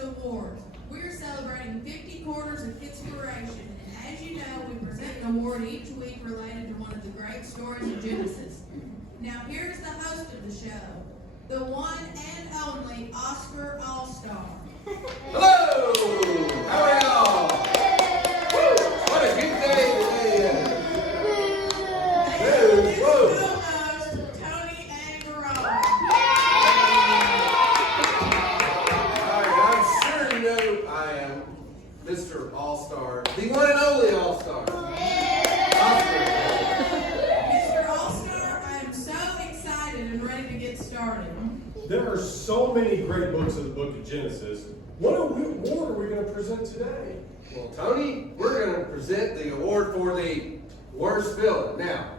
Awards. We're celebrating 50 quarters of inspiration, and as you know, we present an award each week related to one of the great stories of Genesis. Now here's the host of the show, the one and only Oscar All-Star. Hello! How are y'all? What a good day today. His co-host, Tony and Veronica. Alright, I'm sure you know I am Mr. All-Star, the one and only All-Star. Mr. All-Star, I am so excited and ready to get started. There are so many great books in the book of Genesis. What award are we going to present today? Well, Tony, we're going to present the award for the worst villain. Now,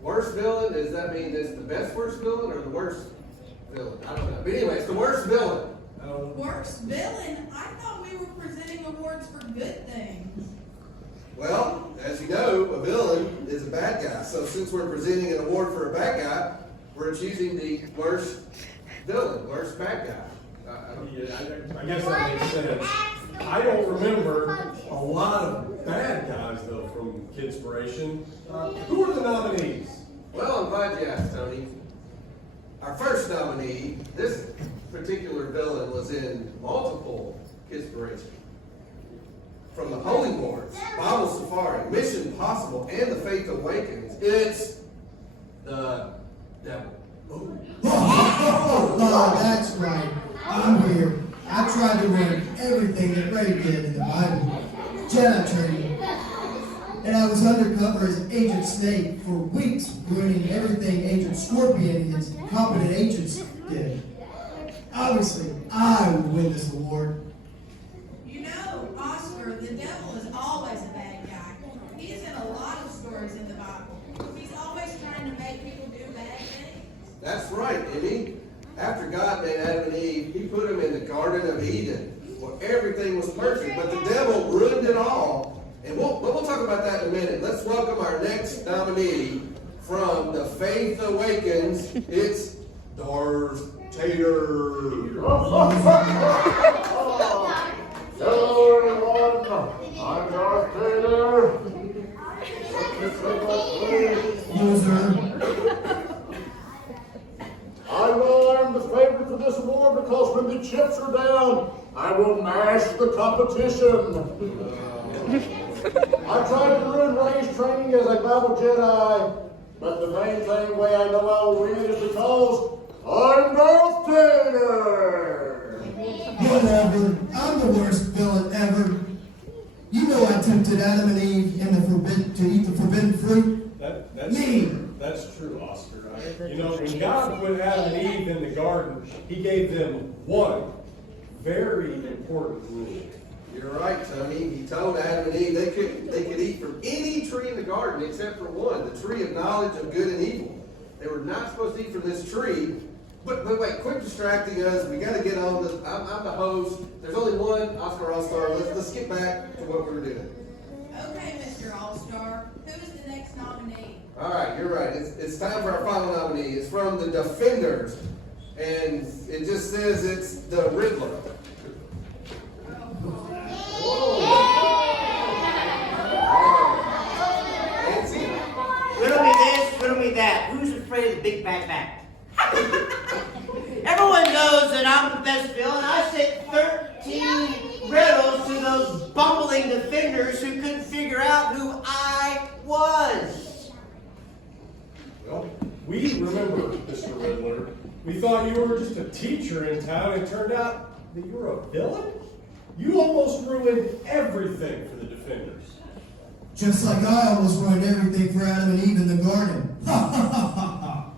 worst villain, does that mean it's the best worst villain or the worst villain? I don't know. But anyway, it's the worst villain. Worst villain? I thought we were presenting awards for good things. Well, as you know, a villain is a bad guy. So since we're presenting an award for a bad guy, we're choosing the worst villain, worst bad guy. I guess that makes sense. I don't remember a lot of bad guys, though, from Kidspiration. Who are the nominees? Well, I'm glad you asked, Tony. Our first nominee, this particular villain was in multiple Kidspiration. From the Holy Wars, Bible Safari, Mission Possible, and the Faith Awakens, it's the devil. Oh, that's right. I'm here. I tried to learn everything that Ray did in the Bible. Jedi training. And I was undercover as Agent Snake for weeks, ruining everything Agent Scorpion and his competent agents did. Obviously, I would win this award. You know, Oscar, the devil is always a bad guy. He is in a lot of stories in the Bible. He's always trying to make people do bad things. That's right, Emmy. After God made Adam and Eve, he put them in the Garden of Eden, where everything was perfect, but the devil ruined it all. And we'll talk about that in a minute. Let's welcome our next nominee from the Faith Awakens. It's Darth Tater. Hello everyone, I'm Darth Tater. Loser. I know I'm the favorite for this award because when the chips are down, I will mash the competition. I tried to ruin Ray's training as a Bible Jedi, but the main way I know I'll win is because I'm Darth Tater. Whatever. I'm the worst villain ever. You know I tempted Adam and Eve to eat the forbidden fruit. That's true, Oscar. You know, when God put Adam and Eve in the garden, he gave them one very important rule. You're right, Tony. He told Adam and Eve they could eat from any tree in the garden except for one, the tree of knowledge of good and evil. They were not supposed to eat from this tree. But wait, quit distracting us. We got to get on this. I'm the host. There's only one Oscar All-Star. Let's get back to what we were doing. Okay, Mr. All-Star, who is the next nominee? All right, you're right. It's time for our final nominee. It's from the Defenders, and it just says it's the Riddler. Riddle me this, riddle me that. Who's afraid of the big bad back? that I'm the best villain, I sent 13 riddles to those bumbling defenders who couldn't figure out who I was. Well, we remember, Mr. Riddler. We thought you were just a teacher in town, and it turned out that you were a villain? You almost ruined everything for the defenders. Just like I almost ruined everything for Adam and Eve in the garden. Ha ha ha ha ha.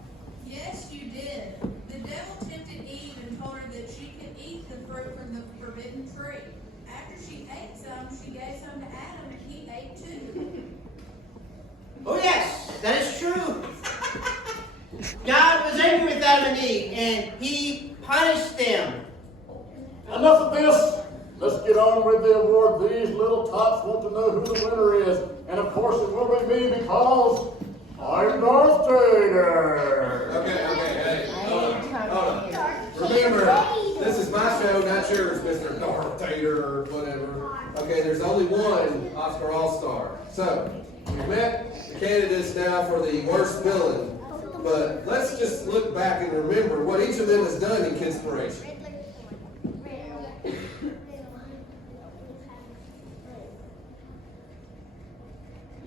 Yes, you did. The devil tempted Eve and told her that she could eat the fruit from the forbidden tree. After she ate some, she gave some to Adam, and he ate too. Oh yes, that is true. God was angry with Adam and Eve, and he punished them. Enough of this. Let's get on with the award. These little tots want to know who the winner is. And of course it will be me because I'm Darth Vader. Okay, hey, hold on. Remember, this is my show, not yours, Mr. Darth Vader or whatever. Okay, there's only one Oscar All-Star. So, we've met the candidates now for the worst villain, but let's just look back and remember what each of them has done in Kidspiration.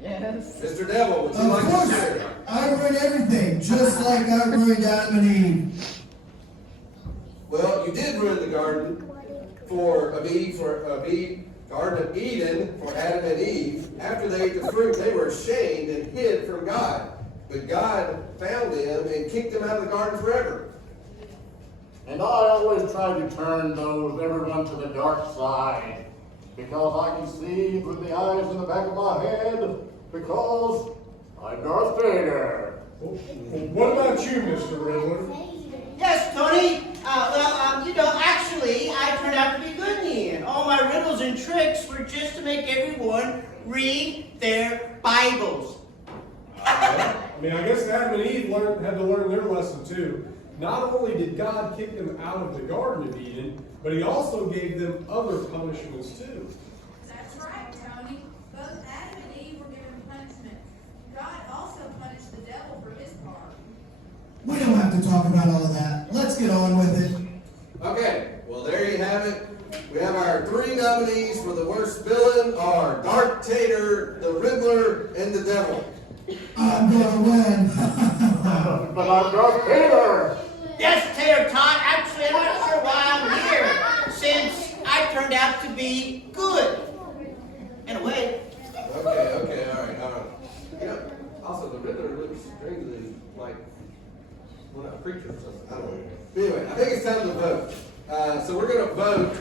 Yes. Mr. Devil, would you Of like to course, share? I ruined everything, just like I ruined Adam and Eve. Well, you did ruin the garden Garden of Eden for Adam and Eve. After they ate the fruit, they were ashamed and hid from God. But God found them and kicked them out of the garden forever. And I always try to turn everyone to the dark side. Because I can see through the eyes in the back of my head. Because I'm Darth Vader. Well, what about you, Mr. Riddler? Yes, Tony. Actually, I turned out to be good in the end. All my riddles and tricks were just to make everyone read their Bibles. I guess Adam and Eve had to learn their lesson too. Not only did God kick them out of the Garden of Eden, but he also gave them other punishments too. That's right, Tony. Both Adam and Eve were given punishment. God also punished the devil for his part. We don't have to talk about all of that. Let's get on with it. Okay, well there you have it. We have our three nominees for the worst villain are Darth Vader, the Riddler, and the Devil. I'm gonna win. But I'm Darth Vader. Yes, Tater Tot. Actually, I'm not sure why I'm here, since I turned out to be good. In a way. Okay, all right. You know, also the Riddler looks strangely like, well, not a preacher or something. I don't know. But anyway, I think it's time to vote. So we're going to vote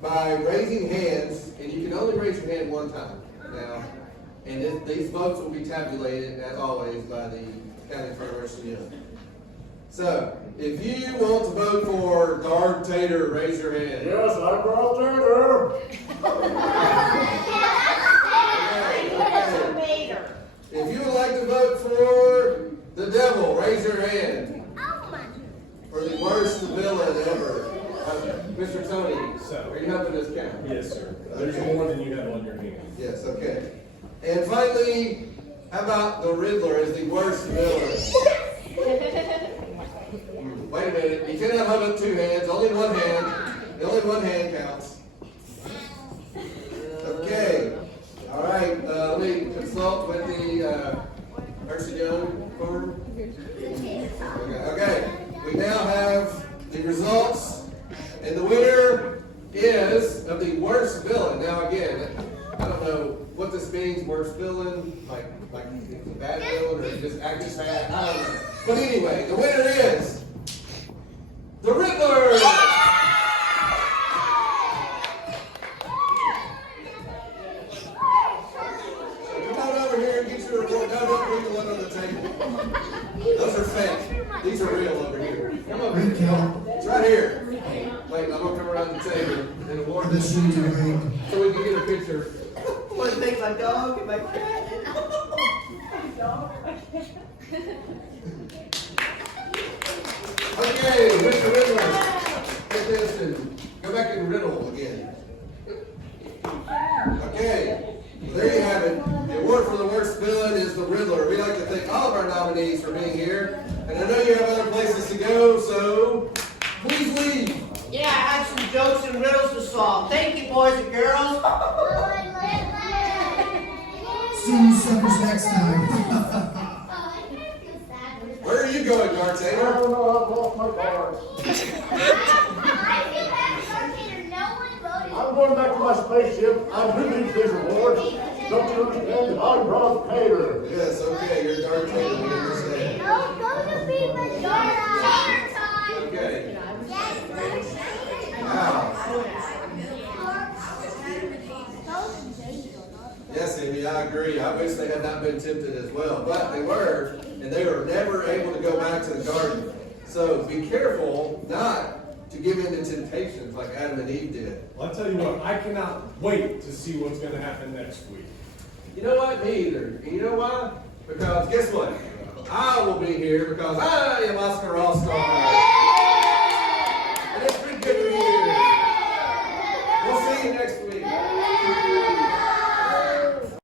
by raising hands, and you can only raise your hand one time now. And these votes will be tabulated, as always, by the county clerk of Ernst & Young. So, if you want to vote for Darth Vader, raise your hand. Yes, I'm Darth Vader. Okay. If you would like to vote for the Devil, raise your hand. For the worst villain ever. Mr. Tony, So. are you helping us count? Yes, sir. There's more than you have on your hand. Yes, okay. And finally, how about the Riddler as the worst villain? Wait a minute, you cannot have up two hands, only one hand. Only one hand counts. Okay. All right, let me consult with the Ernst & Young firm. Okay, we now have the results, and the winner is of the worst villain. Now again, I don't know what this means, worst villain, like it's a bad villain or just acting bad, I don't know. But anyway, the winner is the Riddler! Come on over here and get your report. No, don't bring the one on the table. Those are fake. These are real over here. Come over here. It's right here. Wait, I'm gonna come around the table and award The this shoes are rigged. so we can get a picture. One thing, my dog and my cat. Okay, Mr. Riddler, take this and go back and riddle again. Okay, there you have it. The award for the worst villain is the Riddler. We'd like to thank all of our nominees for being here. And I know you have other places to go, so please leave. boys and girls. See you suckers next time. Where are you going, Dark I Sailor? don't know, I've lost my card. I'm going back to my spaceship. I'm really these rewards. Don't you understand? I'm Rob Taylor. Yes, okay, you're Dark Sailor, we understand. Okay. Now, yes, Amy, I agree. I wish they had not been tempted as well, but they were, and they were never able to go back to the garden. So be careful not to give in to temptations like Adam and Eve did. Well, I'll tell you what, I cannot wait to see what's going to happen next week. You know what? Me either. And you know why? Because guess what? I will be here because I am Oscar All-Star. And it's been good to be here. We'll see you next week.